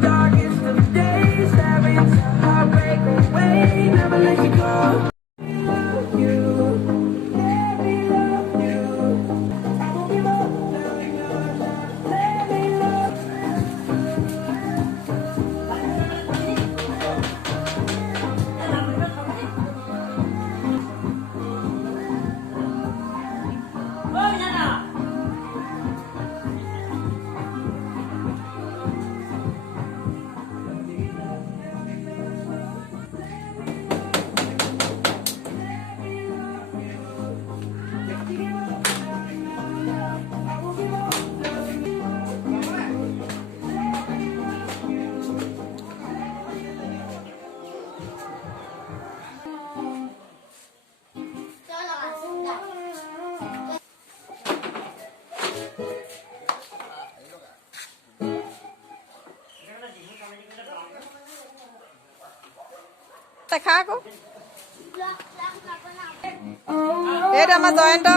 Darkest of days, every time I break away, never let you go. Love you, let me love you. I won't give up, let me love you. แต่ข้ากูเฮ็ดเอามาจอยอันต่อ